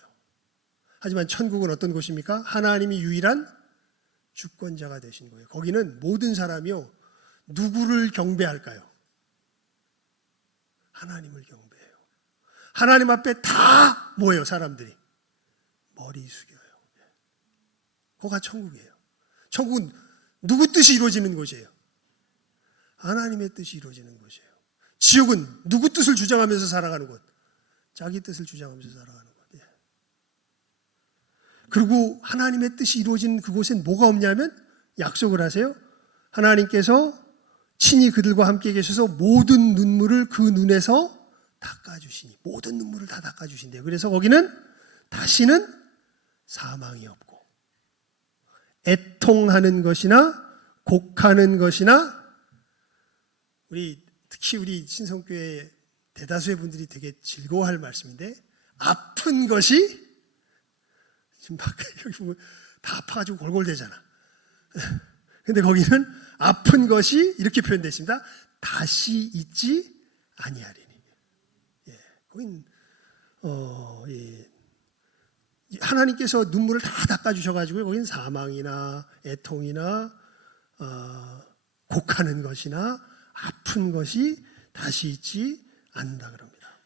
하지만 천국은 어떤 곳입니까? 하나님이 유일한 주권자가 되신 거예요. 거기는 모든 사람이요, 누구를 경배할까요? 하나님을 경배해요. 하나님 앞에 다 뭐예요? 사람들이 머리 숙여요. 거기가 천국이에요. 천국은 누구 뜻이 이루어지는 곳이에요? 하나님의 뜻이 이루어지는 곳이에요. 지옥은 누구 뜻을 주장하면서 살아가는 곳? 자기 뜻을 주장하면서 살아가는 곳. 예. 그리고 하나님의 뜻이 이루어지는 그곳엔 뭐가 없냐면, 약속을 하세요. 하나님께서 친히 그들과 함께 계셔서 모든 눈물을 그 눈에서 닦아주시니, 모든 눈물을 다 닦아주신대요. 그래서 거기는 다시는 사망이 없고 애통하는 것이나 곡하는 것이나, 특히 우리 신성교회 대다수의 분들이 되게 즐거워할 말씀인데, 아픈 것이, 지금 여기 보면 다 아파가지고 골골대잖아. 근데 거기는 아픈 것이 이렇게 표현되어 있습니다. 다시 잊지 아니하리니. 예, 거긴 하나님께서 눈물을 다 닦아주셔가지고 거긴 사망이나 애통이나 곡하는 것이나 아픈 것이 다시 잊지 않는다 그럽니다.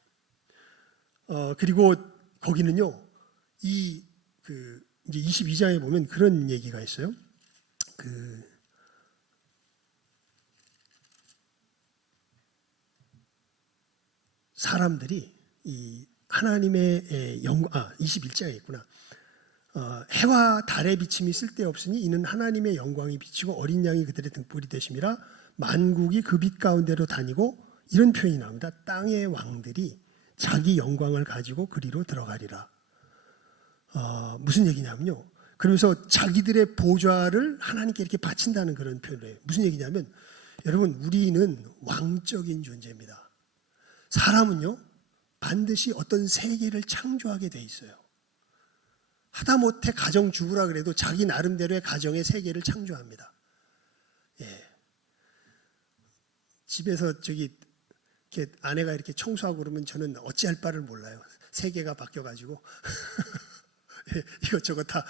그리고 거기는요, 이제 22장에 보면 그런 얘기가 있어요. 사람들이 이 하나님의 영광, 21장에 있구나. 해와 달의 비침이 쓸데없으니 이는 하나님의 영광이 비치고 어린 양이 그들의 등불이 되심이라. 만국이 그 빛 가운데로 다니고, 이런 표현이 나옵니다. 땅의 왕들이 자기 영광을 가지고 그리로 들어가리라. 무슨 얘기냐면요, 그러면서 자기들의 보좌를 하나님께 이렇게 바친다는 그런 표현을 해요. 무슨 얘기냐면, 여러분, 우리는 왕적인 존재입니다. 사람은요, 반드시 어떤 세계를 창조하게 돼 있어요. 하다못해 가정주부라 그래도 자기 나름대로의 가정의 세계를 창조합니다. 예. 집에서 이렇게 아내가 이렇게 청소하고 그러면 저는 어찌할 바를 몰라요. 세계가 바뀌어가지고 예, 이것저것 다.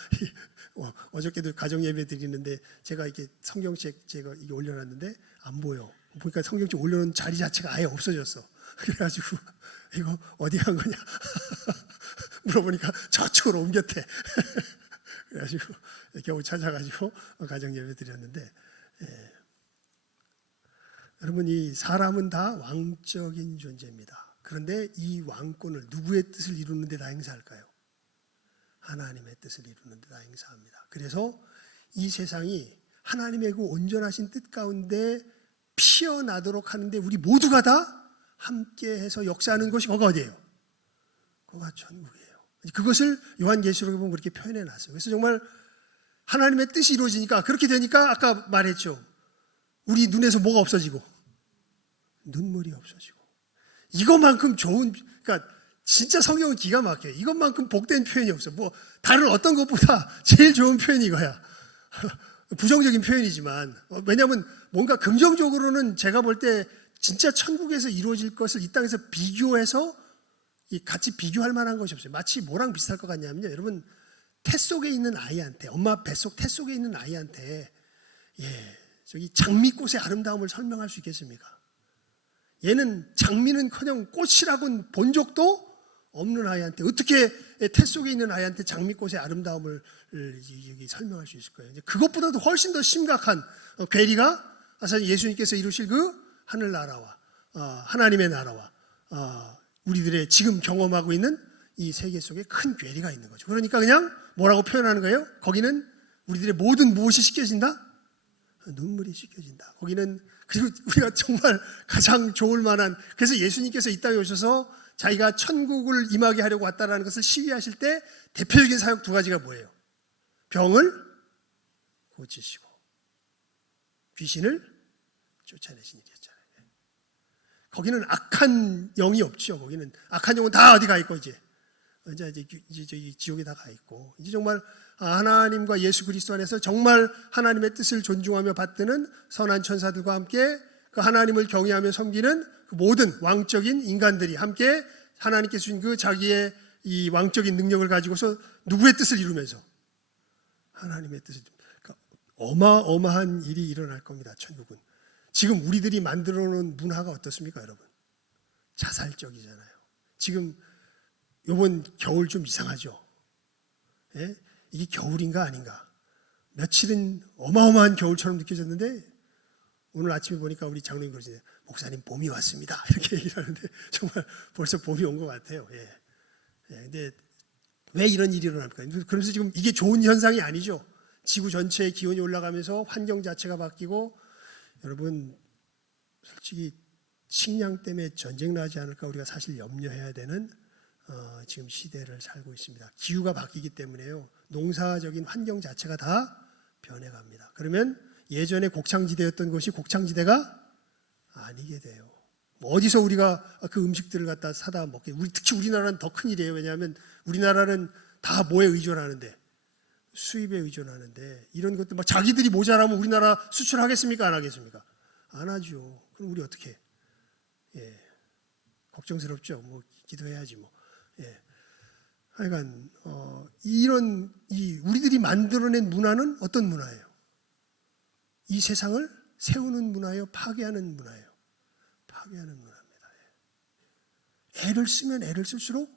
어저께도 가정 예배 드리는데 제가 이렇게 성경책 제가 이게 올려놨는데 안 보여. 보니까 성경책 올려놓은 자리 자체가 아예 없어졌어. 그래가지고 이거 어디 간 거냐 물어보니까 저쪽으로 옮겼대. 그래가지고 겨우 찾아가지고 가정 예배 드렸는데, 예. 여러분, 이 사람은 다 왕적인 존재입니다. 그런데 이 왕권을 누구의 뜻을 이루는 데 다 행사할까요? 하나님의 뜻을 이루는 데 다 행사합니다. 그래서 이 세상이 하나님의 그 온전하신 뜻 가운데 피어나도록 하는데 우리 모두가 다 함께해서 역사하는 것이 거가 어디예요? 거가 천국이에요. 그것을 요한계시록에 보면 그렇게 표현해 놨어요. 그래서 정말 하나님의 뜻이 이루어지니까, 그렇게 되니까 아까 말했죠. 우리 눈에서 뭐가 없어지고? 눈물이 없어지고. 이것만큼 좋은, 그러니까 진짜 성경은 기가 막혀요. 이것만큼 복된 표현이 없어. 뭐 다른 어떤 것보다 제일 좋은 표현이 이거야. 부정적인 표현이지만, 왜냐하면 뭔가 긍정적으로는 제가 볼 때 진짜 천국에서 이루어질 것을 이 땅에서 비교해서 같이 비교할 만한 것이 없어요. 마치 뭐랑 비슷할 것 같냐면요, 여러분, 태 속에 있는 아이한테, 엄마 뱃속 태 속에 있는 아이한테 저기 장미꽃의 아름다움을 설명할 수 있겠습니까? 얘는 장미는커녕 꽃이라고는 본 적도 없는 아이한테 어떻게 태 속에 있는 아이한테 장미꽃의 아름다움을 설명할 수 있을 거예요. 그것보다도 훨씬 더 심각한 괴리가 사실 예수님께서 이루실 그 하늘나라와 하나님의 나라와 우리들의 지금 경험하고 있는 이 세계 속에 큰 괴리가 있는 거죠. 그러니까 그냥 뭐라고 표현하는 거예요? 거기는 우리들의 모든 무엇이 씻겨진다? 눈물이 씻겨진다. 거기는, 그리고 우리가 정말 가장 좋을 만한, 그래서 예수님께서 이 땅에 오셔서 자기가 천국을 임하게 하려고 왔다라는 것을 시위하실 때 대표적인 사역 두 가지가 뭐예요? 병을 고치시고 귀신을 쫓아내신 일이었잖아요. 거기는 악한 영이 없죠. 거기는 악한 영은 다 어디 가 있고, 이제 지옥에 다 가 있고, 이제 정말 하나님과 예수 그리스도 안에서 정말 하나님의 뜻을 존중하며 받드는 선한 천사들과 함께 그 하나님을 경외하며 섬기는 그 모든 왕적인 인간들이 함께 하나님께서 주신 그 자기의 이 왕적인 능력을 가지고서 누구의 뜻을 이루면서 하나님의 뜻을, 그러니까 어마어마한 일이 일어날 겁니다. 천국은. 지금 우리들이 만들어 놓은 문화가 어떻습니까, 여러분? 자살적이잖아요. 지금 이번 겨울 좀 이상하죠? 예? 이게 겨울인가 아닌가? 며칠은 어마어마한 겨울처럼 느껴졌는데 오늘 아침에 보니까 우리 장로님 그러시네요. 목사님, 봄이 왔습니다. 이렇게 얘기를 하는데 정말 벌써 봄이 온 것 같아요. 예. 근데 왜 이런 일이 일어납니까? 그러면서 지금 이게 좋은 현상이 아니죠. 지구 전체의 기온이 올라가면서 환경 자체가 바뀌고, 여러분, 솔직히 식량 때문에 전쟁 나지 않을까 우리가 사실 염려해야 되는 지금 시대를 살고 있습니다. 기후가 바뀌기 때문에요. 농사적인 환경 자체가 다 변해갑니다. 그러면 예전에 곡창지대였던 곳이 곡창지대가 아니게 돼요. 어디서 우리가 그 음식들을 갖다 사다 먹게? 특히 우리나라는 더 큰일이에요. 왜냐하면 우리나라는 다 뭐에 의존하는데? 수입에 의존하는데 이런 것들 막 자기들이 모자라면 우리나라 수출하겠습니까? 안 하겠습니까? 안 하죠. 그럼 우리 어떻게? 예, 걱정스럽죠. 뭐 기도해야지 뭐. 예. 하여간 이런 우리들이 만들어낸 문화는 어떤 문화예요? 이 세상을 세우는 문화예요? 파괴하는 문화예요? 파괴하는 문화입니다. 애를 쓰면 애를 쓸수록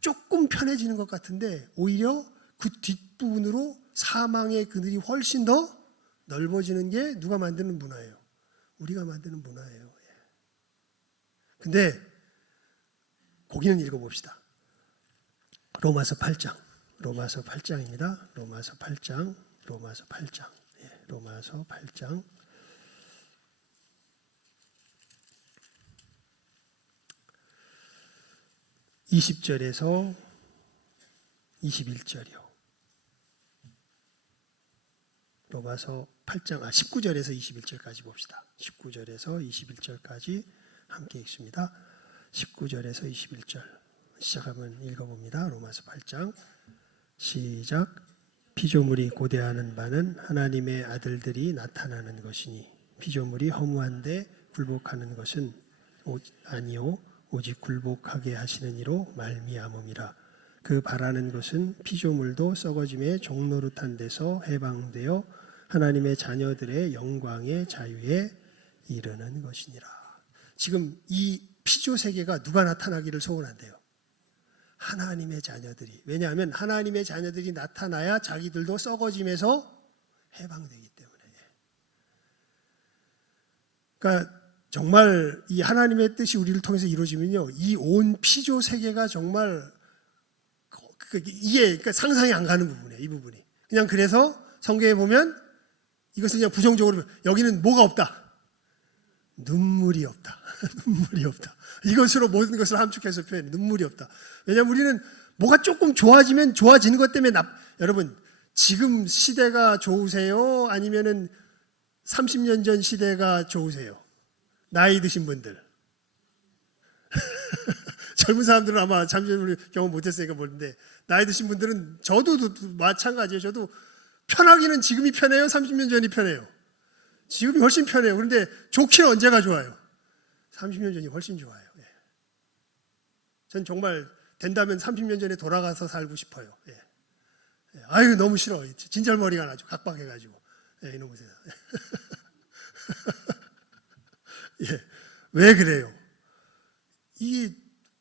조금 편해지는 것 같은데 오히려 그 뒷부분으로 사망의 그늘이 훨씬 더 넓어지는 게 누가 만드는 문화예요? 우리가 만드는 문화예요. 근데 거기는 읽어봅시다. 로마서 8장. 로마서 8장입니다. 로마서 8장. 로마서 8장. 예, 로마서 8장. 20절에서 21절이요. 로마서 8장 19절에서 21절까지 봅시다. 19절에서 21절까지 함께 읽습니다. 19절에서 21절 시작하면 읽어봅니다. 로마서 8장 시작. 피조물이 고대하는 바는 하나님의 아들들이 나타나는 것이니 피조물이 허무한데 굴복하는 것은 아니요 오직 굴복하게 하시는 이로 말미암음이라. 그 바라는 것은 피조물도 썩어짐의 종노릇한 데서 해방되어 하나님의 자녀들의 영광의 자유에 이르는 것이니라. 지금 이 피조 세계가 누가 나타나기를 소원한대요? 하나님의 자녀들이. 왜냐하면 하나님의 자녀들이 나타나야 자기들도 썩어짐에서 해방되기 때문에. 그러니까 정말 이 하나님의 뜻이 우리를 통해서 이루어지면요, 이 온 피조 세계가 정말 이게 그러니까 상상이 안 가는 부분이에요. 이 부분이. 그냥 그래서 성경에 보면 이것을 그냥 부정적으로 여기는 뭐가 없다. 눈물이 없다. 눈물이 없다. 이것으로 모든 것을 함축해서 표현해. 눈물이 없다. 왜냐하면 우리는 뭐가 조금 좋아지면 좋아지는 것 때문에 여러분 지금 시대가 좋으세요? 아니면은 30년 전 시대가 좋으세요? 나이 드신 분들. 젊은 사람들은 아마 잠시 경험 못했으니까 모르는데 나이 드신 분들은 저도 마찬가지예요. 저도 편하기는 지금이 편해요? 30년 전이 편해요? 지금이 훨씬 편해요. 그런데 좋기는 언제가 좋아요? 30년 전이 훨씬 좋아요. 예. 전 정말 된다면 30년 전에 돌아가서 살고 싶어요. 예. 예. 아유 너무 싫어. 진절머리가 나죠. 각박해가지고. 예, 이놈의 세상. 예. 왜 그래요? 이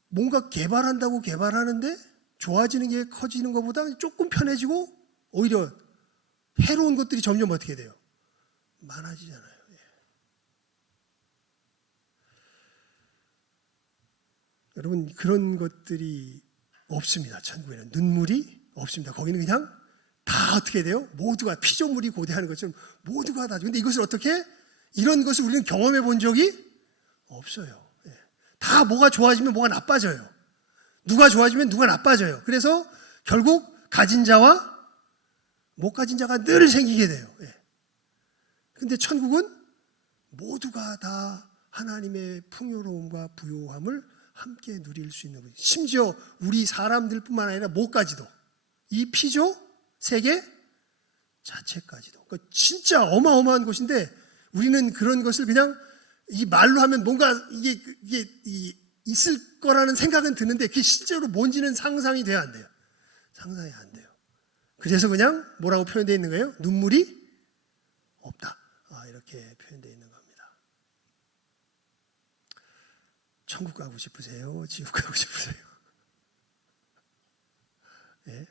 뭔가 개발한다고 개발하는데 좋아지는 게 커지는 것보다 조금 편해지고 오히려 해로운 것들이 점점 어떻게 돼요? 많아지잖아요. 예. 여러분 그런 것들이 없습니다. 천국에는 눈물이 없습니다. 거기는 그냥 다 어떻게 돼요? 모두가 피조물이 고대하는 것처럼 모두가 다. 근데 이것을 어떻게 이런 것을 우리는 경험해 본 적이 없어요. 예. 다 뭐가 좋아지면 뭐가 나빠져요. 누가 좋아지면 누가 나빠져요. 그래서 결국 가진 자와 못 가진 자가 늘 생기게 돼요. 그런데 천국은 모두가 다 하나님의 풍요로움과 부요함을 함께 누릴 수 있는 거예요. 심지어 우리 사람들뿐만 아니라 못까지도 이 피조 세계 자체까지도. 그러니까 진짜 어마어마한 곳인데 우리는 그런 것을 그냥 이 말로 하면 뭔가 이게 있을 거라는 생각은 드는데 그게 실제로 뭔지는 상상이 돼야 안 돼요. 상상이 안 돼요. 그래서 그냥 뭐라고 표현되어 있는 거예요? 눈물이 없다. 이렇게 표현되어 있는 겁니다. 천국 가고 싶으세요? 지옥 가고 싶으세요? 예?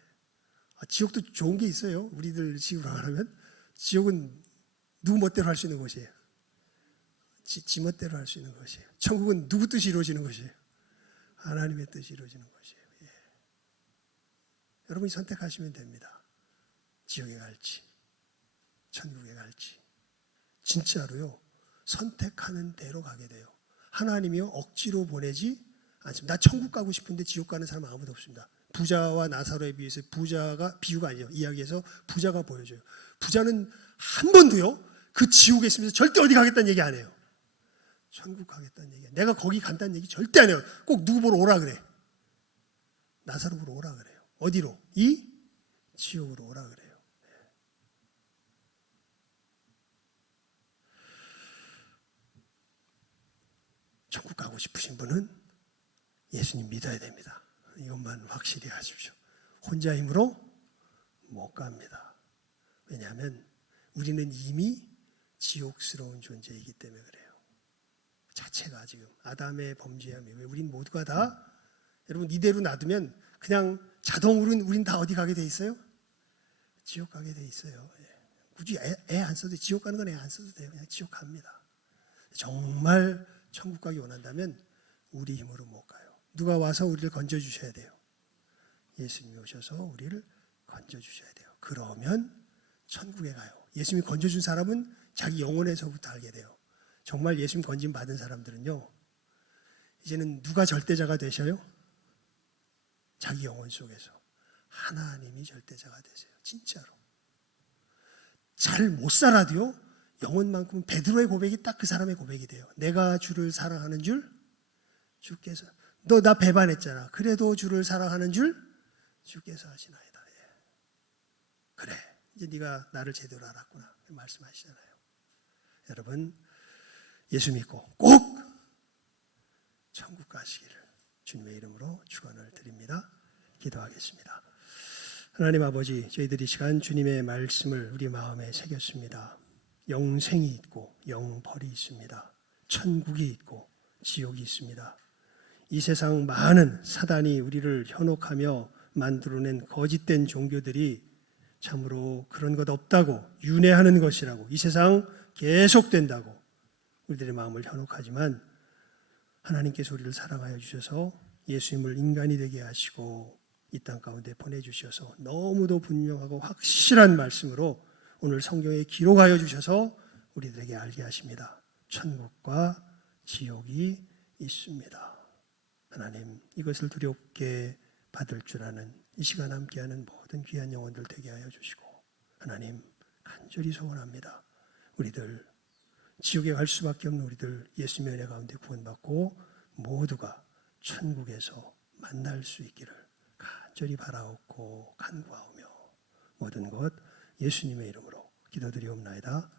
지옥도 좋은 게 있어요. 우리들 지옥으로 가려면 지옥은 누구 멋대로 할 수 있는 곳이에요. 지 멋대로 할 수 있는 것이에요. 천국은 누구 뜻이 이루어지는 것이에요? 하나님의 뜻이 이루어지는 것이에요. 예. 여러분이 선택하시면 됩니다. 지옥에 갈지 천국에 갈지. 진짜로요. 선택하는 대로 가게 돼요. 하나님이요 억지로 보내지 않습니다. 나 천국 가고 싶은데 지옥 가는 사람 아무도 없습니다. 부자와 나사로에 비해서 부자가 비유가 아니에요. 이야기에서 부자가 보여줘요. 부자는 한 번도요 그 지옥에 있으면서 절대 어디 가겠다는 얘기 안 해요. 천국 가겠다는 얘기. 내가 거기 간다는 얘기 절대 안 해요. 꼭 누구 보러 오라 그래. 나사로 보러 오라 그래요. 어디로? 이 지옥으로 오라 그래요. 천국 가고 싶으신 분은 예수님 믿어야 됩니다. 이것만 확실히 하십시오. 혼자 힘으로 못 갑니다. 왜냐하면 우리는 이미 지옥스러운 존재이기 때문에 그래요. 자체가 지금 아담의 범죄함이 왜 우린 모두가 다 여러분 이대로 놔두면 그냥 자동으로 우린 다 어디 가게 돼 있어요? 지옥 가게 돼 있어요. 굳이 애 안 써도 지옥 가는 건 애 안 써도 돼요. 그냥 지옥 갑니다. 정말 천국 가기 원한다면 우리 힘으로 못 가요. 누가 와서 우리를 건져주셔야 돼요. 예수님이 오셔서 우리를 건져주셔야 돼요. 그러면 천국에 가요. 예수님이 건져준 사람은 자기 영혼에서부터 알게 돼요. 정말 예수님 건짐 받은 사람들은요, 이제는 누가 절대자가 되셔요? 자기 영혼 속에서 하나님이 절대자가 되세요. 진짜로. 잘 못 살아도요, 영혼만큼 베드로의 고백이 딱 그 사람의 고백이 돼요. 내가 주를 사랑하는 줄 주께서. 너 나 배반했잖아. 그래도 주를 사랑하는 줄 주께서 하시나이다. 예. 그래, 이제 네가 나를 제대로 알았구나 말씀하시잖아요. 여러분, 예수 믿고 꼭 천국 가시기를 주님의 이름으로 축원을 드립니다. 기도하겠습니다. 하나님 아버지, 저희들이 이 시간 주님의 말씀을 우리 마음에 새겼습니다. 영생이 있고 영벌이 있습니다. 천국이 있고 지옥이 있습니다. 이 세상 많은 사단이 우리를 현혹하며 만들어낸 거짓된 종교들이 참으로 그런 것 없다고 윤회하는 것이라고 이 세상 계속된다고 우리들의 마음을 현혹하지만 하나님께서 우리를 사랑하여 주셔서 예수님을 인간이 되게 하시고 이 땅 가운데 보내주셔서 너무도 분명하고 확실한 말씀으로 오늘 성경에 기록하여 주셔서 우리들에게 알게 하십니다. 천국과 지옥이 있습니다. 하나님, 이것을 두렵게 받을 줄 아는 이 시간 함께하는 모든 귀한 영혼들 되게 하여 주시고 하나님 간절히 소원합니다. 우리들 지옥에 갈 수밖에 없는 우리들 예수님의 은혜 가운데 구원받고 모두가 천국에서 만날 수 있기를 간절히 바라옵고 간구하오며 모든 것 예수님의 이름으로 기도드리옵나이다.